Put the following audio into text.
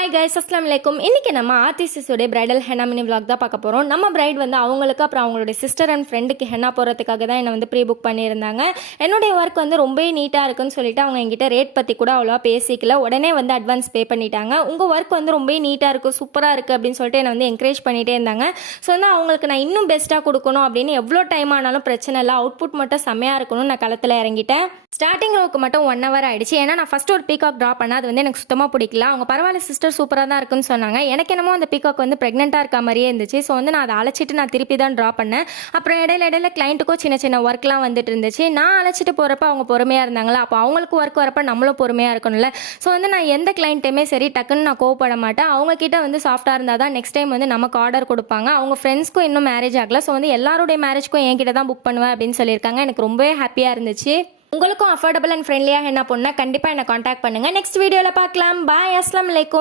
Hi guys, அஸ்லாம் வலைக்கும். இன்றைக்கி நம்ம ஆர்டிஸ்டோடைய பிரைடல் ஹென்னா மினி விளாக் தான் பார்க்க போகிறோம். நம்ம பிரைட் வந்து அவங்களுக்கு அப்புறம் அவங்களுடைய சிஸ்டர் அண்ட் ஃப்ரெண்டுக்கு ஹென்னா போகிறதுக்காக தான் என்னை வந்து ப்ரீ புக் பண்ணியிருந்தாங்க. என்னுடைய ஒர்க் வந்து ரொம்ப நீட்டாக இருக்குன்னு சொல்லிட்டு அவங்க என்கிட்ட ரேட் பற்றி கூட அவ்வளோவா பேசிக்கல. உடனே வந்து அட்வான்ஸ் பே பண்ணிட்டாங்க. உங்கள் ஒர்க் வந்து ரொம்ப நீட்டாக இருக்கும், சூப்பராக இருக்குது அப்படின்னு சொல்லிட்டு என்னை வந்து என்கரேஜ் பண்ணிகிட்டே இருந்தாங்க. ஸோ வந்து அவங்களுக்கு நான் இன்னும் பெஸ்ட்டாக கொடுக்கணும் அப்படின்னு எவ்வளோ டைம் ஆனாலும் பிரச்சனை இல்லை, அவுட்புட் மட்டும் செம்மையாக இருக்கணும்னு நான் களத்தில் இறங்கிட்டேன். ஸ்டார்டிங் ரோக்கு மட்டும் 1 hour ஆயிடுச்சு. ஏன்னா நான் ஃபஸ்ட்டு ஒரு பீகாக் ட்ரா பண்ணேன், அது வந்து எனக்கு சுத்தமாக பிடிக்கல. அவங்க பரவாயில்ல சிஸ்டர் சூப்பராக தான் இருக்குன்னு சொன்னாங்க. எனக்கு என்னமோ அந்த பீகாக் வந்து ப்ரெக்னெண்ட்டாக இருக்க மாதிரியே இருந்துச்சு. ஸோ வந்து நான் அதை அழைச்சிட்டு நான் திருப்பி தான் ட்ரா பண்ணேன். அப்புறம் இடையில கிளைண்ட்டுக்கும் சின்ன சின்ன ஒர்க்லாம் வந்துட்டு இருந்துச்சு. நான் அழைச்சிட்டு போகிறப்ப அவங்க பொறுமையாக இருந்தாங்களா, அப்போ அவங்களுக்கு ஒர்க் வரப்போ நம்மளும் பொறுமையாக இருக்கணும்ல. ஸோ வந்து நான் எந்த கிளைண்ட்டுமே சரி டக்குன்னு நான் கோவப்பட மாட்டேன். அவங்கக்கிட்ட வந்து சாஃப்டாக இருந்தால் தான் நெக்ஸ்ட் டைம் வந்து நமக்கு ஆர்டர் கொடுப்பாங்க. அவங்க ஃப்ரெண்ட்ஸ்க்கும் இன்னும் மேரேஜ் ஆகலை. ஸோ வந்து எல்லாருடைய மேரேஜ்க்கும் என்கிட்ட தான் புக் பண்ணுவேன் அப்படின்னு சொல்லியிருக்காங்க. எனக்கு ரொம்பவே ஹாப்பியாக இருந்துச்சு. உங்களுக்கும் அஃபோர்டபுள் அண்ட் ஃப்ரெண்ட்லியாக என்ன பண்ணால் கண்டிப்பாக என்னை காண்டாக்ட் பண்ணுங்கள். நெக்ஸ்ட் வீடியோவில் பார்க்கலாம். பாய், அஸ்ஸலாமு அலைக்கும்.